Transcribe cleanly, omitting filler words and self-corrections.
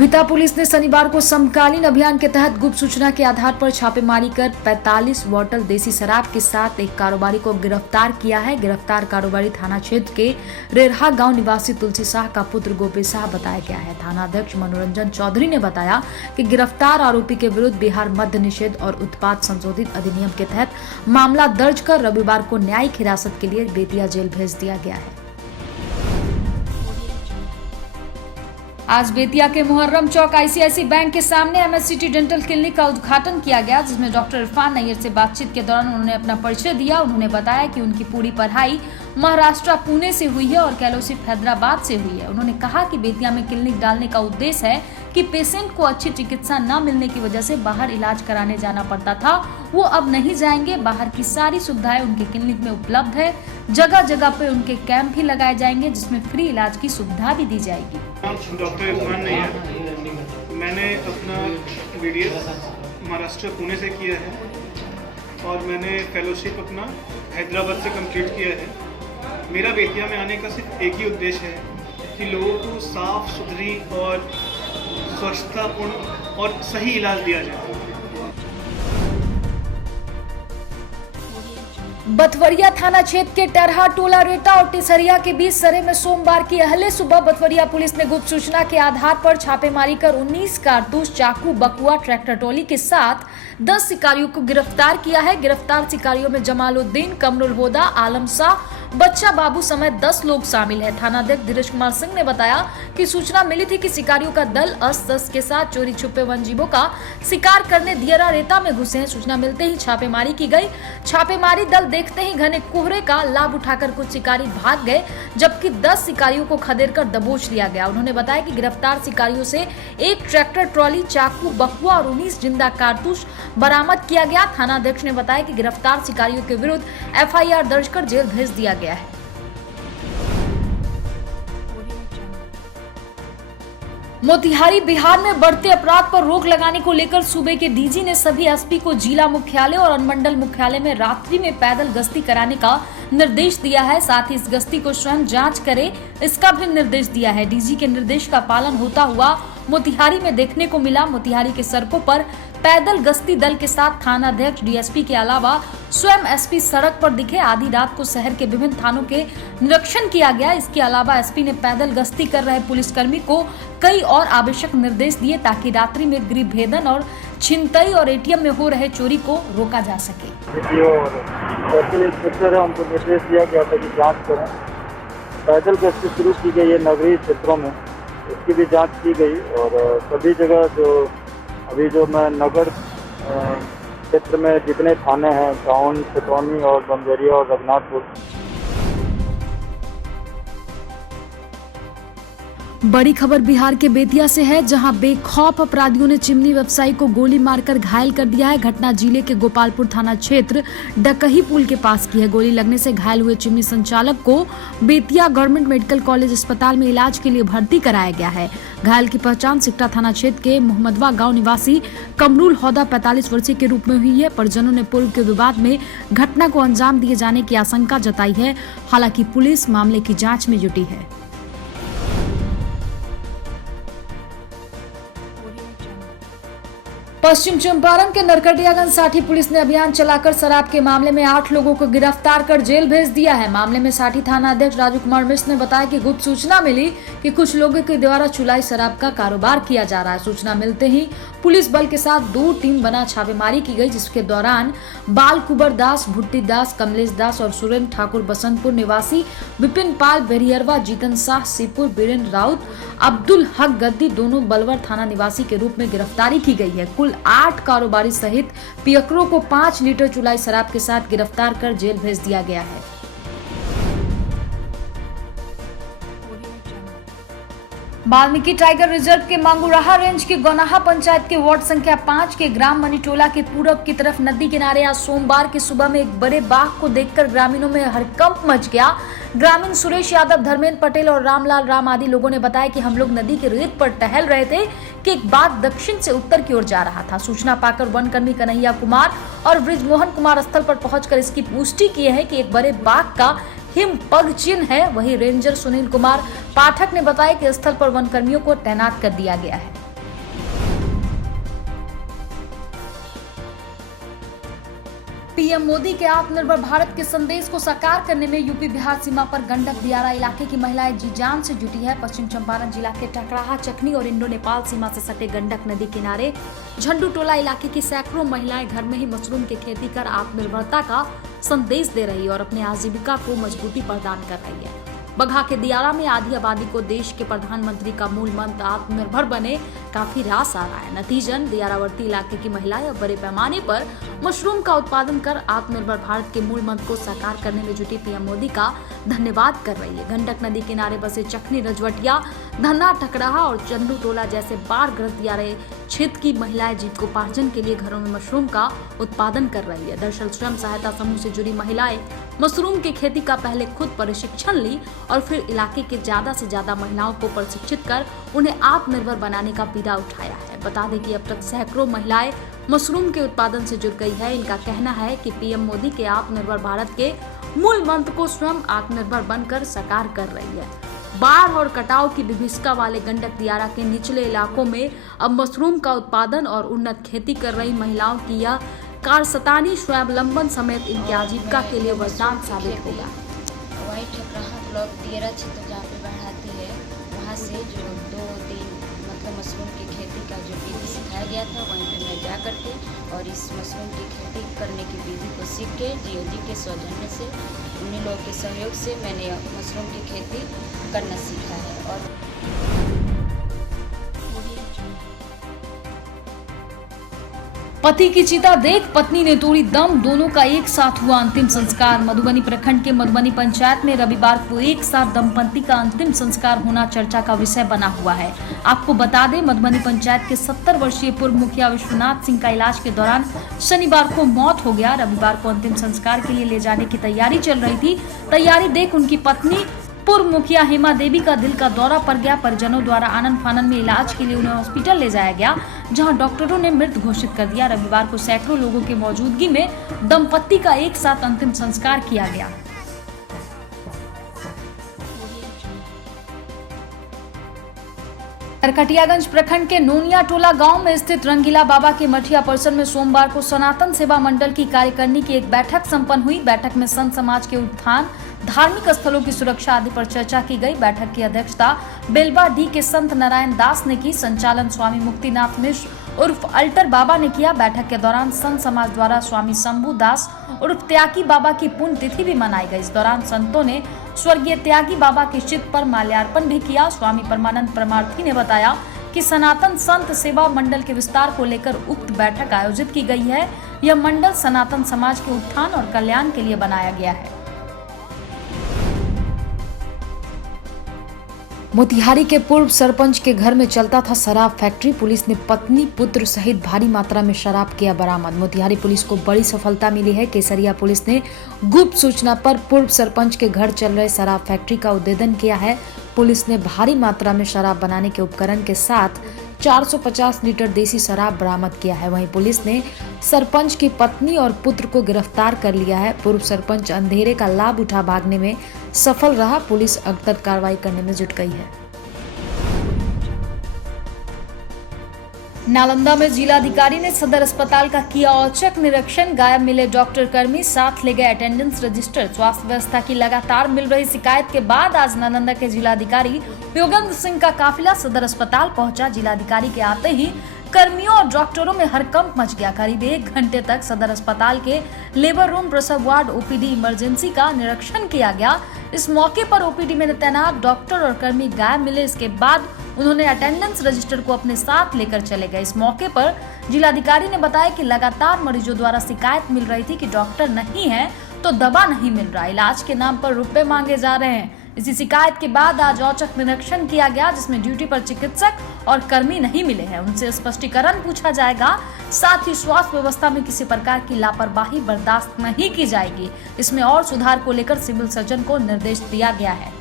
भिता police ने शनिवार को समकालीन अभियान के तहत गुप्त सूचना के आधार पर छापेमारी कर 45 बोतल देसी शराब के साथ एक कारोबारी को गिरफ्तार किया है। गिरफ्तार कारोबारी थाना क्षेत्र के रेरहा गांव निवासी तुलसी शाह का पुत्र गोपी शाह बताया गया है। थाना अध्यक्ष मनोरंजन चौधरी ने बताया कि गिरफ्तार आरोपी के विरुद्ध बिहार मद्य निषेध और उत्पाद संशोधित अधिनियम के तहत मामला दर्ज कर रविवार को न्यायिक हिरासत के लिए बेतिया जेल भेज दिया गया है। आज बेतिया के मुहर्रम चौक आईसीआईसी बैंक के सामने एमएस सिटी डेंटल क्लिनिक का उद्घाटन किया गया, जिसमें डॉक्टर इरफान नैयर से बातचीत के दौरान उन्होंने अपना परिचय दिया। उन्होंने बताया कि उनकी पूरी पढ़ाई महाराष्ट्र पुणे से हुई है और फेलोशिप हैदराबाद से हुई है। उन्होंने कहा कि बेतिया में क्लिनिक डालने का उद्देश्य है कि पेशेंट को अच्छी चिकित्सा न मिलने की वजह से बाहर इलाज कराने जाना पड़ता था, वो अब नहीं जाएंगे। बाहर की सारी सुविधाएं उनके क्लिनिक में उपलब्ध है। जगह जगह पे उनके कैंप भी लगाए जाएंगे, जिसमें फ्री इलाज की सुविधा भी दी जाएगी। डॉक्टर इरफान नैयर, मैंने अपना बीडीएस महाराष्ट्र पुणे से किया है और मैंने फेलोशिप अपना हैदराबाद से कंप्लीट किया है। मेरा बेतिया में आने का सिर्फ एक ही उद्देश्य है कि लोगों को साफ सुथरी और स्वच्छतापूर्ण और सही इलाज दिया जाए। बथवरिया थाना क्षेत्र के टरहा टोला रेटा और टिसरिया के बीच सरे में सोमवार की अहले सुबह बथवरिया पुलिस ने गुप्त सूचना के आधार पर छापेमारी कर 19 कारतूस, चाकू, बकुआ, ट्रैक्टर ट्रॉली के साथ 10 शिकारियों को गिरफ्तार किया है। गिरफ्तार शिकारियों में जमालुद्दीन, कमरुल होदा, आलम शाह, बच्चा बाबू समेत 10 लोग शामिल हैं। थाना अध्यक्ष धीरज कुमार सिंह ने बताया कि सूचना मिली थी कि शिकारियों का दल अस्त्र के साथ चोरी छुपे वन जीवों का शिकार करने दियरा रेता में घुसे हैं। सूचना मिलते ही छापेमारी की गई। छापेमारी दल देखते ही घने कोहरे का लाभ उठाकर कुछ शिकारी भाग गए, जबकि 10 शिकारियों को खदेड़ कर दबोच लिया गया। उन्होंने बताया कि गिरफ्तार शिकारियों से एक ट्रैक्टर ट्रॉली, चाकू, बकुआ और 19 जिंदा कारतूस बरामद किया गया। थाना अध्यक्ष ने बताया कि गिरफ्तार शिकारियों के विरुद्ध एफआईआर दर्ज कर जेल भेज दिया गया है। मोतिहारी बिहार में बढ़ते अपराध पर रोक लगाने को लेकर सूबे के डीजी ने सभी एसपी को जिला मुख्यालय और अनुमंडल मुख्यालय में रात्रि में पैदल गश्ती कराने का निर्देश दिया है। साथ ही इस गश्ती को स्वयं जांच करे, इसका भी निर्देश दिया है। डीजी के निर्देश का पालन होता हुआ मोतिहारी में देखने को मिला। मोतिहारी के सड़कों पर पैदल गश्ती दल के साथ थाना अध्यक्ष, डीएसपी के अलावा स्वयं एसपी सड़क पर दिखे। आधी रात को शहर के विभिन्न थानों के निरीक्षण किया गया। इसके अलावा एसपी ने पैदल गश्ती कर रहे पुलिसकर्मी को कई और आवश्यक निर्देश दिए ताकि रात्रि में गृह भेदन और छिनतई और एटीएम में हो रहे चोरी को रोका जा सके। हमको निर्देश दिया गया था कि जांच करें। पैदल गश्ती शुरू की गई है नगरीय क्षेत्रों में, इसकी भी जांच की गई और सभी जगह जो मैं नगर क्षेत्र में जितने थाने हैं, टाउन, छतौनी और बंजरिया और रघुनाथपुर। बड़ी खबर बिहार के बेतिया से है, जहां बेखौफ अपराधियों ने चिमनी व्यवसायी को गोली मारकर घायल कर दिया है। घटना जिले के गोपालपुर थाना क्षेत्र डकही पुल के पास की है। गोली लगने से घायल हुए चिमनी संचालक को बेतिया गवर्नमेंट मेडिकल कॉलेज अस्पताल में इलाज के लिए भर्ती कराया गया है। घायल की पहचान सिकटा थाना क्षेत्र के मोहम्मदवा गांव निवासी कमरुल होदा 45 वर्षीय के रूप में हुई है। परिजनों ने पुल के विवाद में घटना को अंजाम दिए जाने की आशंका जताई है। हालांकि पुलिस मामले की जाँच में जुटी है। पश्चिम चंपारण के नरकटियागंज साठी पुलिस ने अभियान चलाकर शराब के मामले में 8 लोगों को गिरफ्तार कर जेल भेज दिया है। मामले में साठी थाना अध्यक्ष राजू कुमार मिश्र ने बताया कि गुप्त सूचना मिली कि कुछ लोगों के द्वारा चुलाई शराब का कारोबार किया जा रहा है। सूचना मिलते ही पुलिस बल के साथ 2 टीम बना छापेमारी की गई, जिसके दौरान बाल कुबर दास, भुट्टी दास, कमलेश दास और सुरेंद्र ठाकुर बसंतपुर निवासी, विपिन पाल बेरियरवा, जीतन शाह सीपुर, बीरेंद्र राउत, अब्दुल हक गद्दी दोनों बलवर थाना निवासी के रूप में गिरफ्तारी की गई है। कुल 8 कारोबारी सहित पियकरों को 5 लीटर चुलाई शराब के साथ गिरफ्तार कर जेल भेज दिया गया है। वाल्मीकि टाइगर रिजर्व के मांगुराहा रेंज के गौनाहा पंचायत के वार्ड संख्या 5 के ग्राम मनीटोला के पूरब की तरफ नदी किनारे आज सोमवार की सुबह में एक बड़े बाघ को देखकर ग्रामीणों में हड़कंप मच गया। ग्रामीण सुरेश यादव, धर्मेंद्र पटेल और रामलाल राम आदि लोगों ने बताया कि हम लोग नदी के रेत पर टहल रहे थे कि एक बाघ दक्षिण से उत्तर की ओर जा रहा था। सूचना पाकर वनकर्मी कन्हैया कुमार और ब्रिजमोहन कुमार स्थल पर पहुंचकर इसकी पुष्टि किए हैं कि एक बड़े बाघ का हिम पग चिन्ह है। वहीं रेंजर सुनील कुमार पाठक ने बताया कि स्थल पर वनकर्मियों को तैनात कर दिया गया है। पीएम मोदी के आत्मनिर्भर भारत के संदेश को साकार करने में यूपी बिहार सीमा पर गंडक दियारा इलाके की महिलाएं जी जान से जुटी है। पश्चिम चंपारण जिला के टकराहा, चकनी और इंडो नेपाल सीमा से सटे गंडक नदी किनारे झंडू टोला इलाके की सैकड़ों महिलाएं घर में ही मशरूम की खेती कर आत्मनिर्भरता का संदेश दे रही है और अपने आजीविका को मजबूती प्रदान कर रही है। बगहा के दियारा में आधी आबादी को देश के प्रधानमंत्री का मूल मंत्र आत्मनिर्भर बने काफी रास आ रहा है। नतीजन दियारावर्ती इलाके की महिलाएं अब बड़े पैमाने पर मशरूम का उत्पादन कर आत्मनिर्भर भारत के मूल मंत्र को साकार करने में जुटी पीएम मोदी का धन्यवाद कर रही है। गंडक नदी किनारे बसे चकनी, रजवटिया, धन्ना, टकराहा और चंदू टोला जैसे बाढ़ग्रस्त दियारे क्षेत्र की महिलाएं जीविकोपार्जन के लिए घरों में मशरूम का उत्पादन कर रही है। दरअसल स्वयं सहायता समूह से जुड़ी महिलाएं मशरूम की खेती का पहले खुद प्रशिक्षण ली और फिर इलाके के ज्यादा से ज्यादा महिलाओं को प्रशिक्षित कर उन्हें आत्मनिर्भर बनाने का बीड़ा उठाया है। बता दें कि अब तक सैकड़ों महिलाएं मशरूम के उत्पादन से जुड़ गई है। इनका कहना है कि पीएम मोदी के आत्मनिर्भर भारत के मूल मंत्र को स्वयं आत्मनिर्भर बनकर साकार कर रही है। बाढ़ और कटाव की विभीषिका वाले गंडक दियारा के निचले इलाकों में अब मशरूम का उत्पादन और उन्नत खेती कर रही महिलाओं की यह कारस्तानी स्वावलंबन समेत इनकी आजीविका के लिए वरदान साबित होगा। वही ठकराहा ब्लॉक दियारा क्षेत्र जहाँ पे बाढ़ आती है, वहाँ से जो 2-3 मतलब मशरूम की खेती का जो विधि सिखाया गया था, वहीं पे मैं जा करके और इस मशरूम की खेती करने की विधि को सीख के DOD के सौजन्य से, उन्हीं लोगों के सहयोग से मैंने मशरूम की खेती करना सीखा है। और पति की चिता देख पत्नी ने तोड़ी दम, दोनों का एक साथ हुआ अंतिम संस्कार। मधुबनी प्रखंड के मधुबनी पंचायत में रविवार को एक साथ दंपति का अंतिम संस्कार होना चर्चा का विषय बना हुआ है। आपको बता दें, मधुबनी पंचायत के 70 वर्षीय पूर्व मुखिया विश्वनाथ सिंह का इलाज के दौरान शनिवार को मौत हो गया। रविवार को अंतिम संस्कार के लिए ले जाने की तैयारी चल रही थी। तैयारी देख उनकी पत्नी पूर्व मुखिया हेमा देवी का दिल का दौरा पड़ गया। परिजनों द्वारा आनन फानन में इलाज के लिए उन्हें हॉस्पिटल ले जाया गया, जहां डॉक्टरों ने मृत घोषित कर दिया। रविवार को सैकड़ों लोगों की मौजूदगी में दंपत्ति का एक साथ अंतिम संस्कार किया गया। नरकटियागंज प्रखंड के नोनिया टोला गांव में स्थित रंगीला बाबा के मठिया परिसर में सोमवार को सनातन सेवा मंडल की कार्यकारिणी की एक बैठक संपन्न हुई। बैठक में संत समाज के उत्थान, धार्मिक स्थलों की सुरक्षा आदि पर चर्चा की गई। बैठक की अध्यक्षता बेलवा डी के संत नारायण दास ने की। संचालन स्वामी मुक्तिनाथ मिश्र उर्फ अल्टर बाबा ने किया। बैठक के दौरान संत समाज द्वारा स्वामी शंभू दास उर्फ त्यागी बाबा की पुण्य तिथि भी मनाई गई। इस दौरान संतों ने स्वर्गीय त्यागी बाबा के चित्र पर माल्यार्पण भी किया। स्वामी परमानंद परमार्थी ने बताया कि सनातन संत सेवा मंडल के विस्तार को लेकर उक्त बैठक आयोजित की गई है। यह मंडल सनातन समाज के उत्थान और कल्याण के लिए बनाया गया है। मोतिहारी के पूर्व सरपंच के घर में चलता था शराब फैक्ट्री। पुलिस ने पत्नी, पुत्र सहित भारी मात्रा में शराब किया बरामद। मोतिहारी पुलिस को बड़ी सफलता मिली है। केसरिया पुलिस ने गुप्त सूचना पर पूर्व सरपंच के घर चल रहे शराब फैक्ट्री का उद्भेदन किया है। पुलिस ने भारी मात्रा में शराब बनाने के उपकरण के साथ 450 लीटर देसी शराब बरामद किया है। वहीं पुलिस ने सरपंच की पत्नी और पुत्र को गिरफ्तार कर लिया है। पूर्व सरपंच अंधेरे का लाभ उठा भागने में सफल रहा। पुलिस अगतर कार्रवाई करने में जुट गई है। नालंदा में जिलाधिकारी ने सदर अस्पताल का किया औचक निरीक्षण। गायब मिले डॉक्टर कर्मी, साथ ले गए अटेंडेंस रजिस्टर। स्वास्थ्य व्यवस्था की लगातार मिल रही शिकायत के बाद आज नालंदा के जिलाधिकारी योगेंद्र सिंह का काफिला सदर अस्पताल पहुंचा। जिलाधिकारी के आते ही कर्मियों और डॉक्टरों में हड़कंप मच गया। करीब 1 घंटे तक सदर अस्पताल के लेबर रूम, प्रसव वार्ड, OPD, इमरजेंसी का निरीक्षण किया गया। इस मौके पर OPD में तैनात डॉक्टर और कर्मी गायब मिले। इसके बाद उन्होंने अटेंडेंस रजिस्टर को अपने साथ लेकर चले गए। इस मौके पर जिलाधिकारी ने बताया कि लगातार मरीजों द्वारा शिकायत मिल रही थी कि डॉक्टर नहीं है तो दवा नहीं मिल रहा, इलाज के नाम पर रुपए मांगे जा रहे हैं। इसी शिकायत के बाद आज औचक निरीक्षण किया गया, जिसमें ड्यूटी पर चिकित्सक और कर्मी नहीं मिले हैं। उनसे स्पष्टीकरण पूछा जाएगा। साथ ही स्वास्थ्य व्यवस्था में किसी प्रकार की लापरवाही बर्दाश्त नहीं की जाएगी। इसमें और सुधार को लेकर सिविल सर्जन को निर्देश दिया गया है।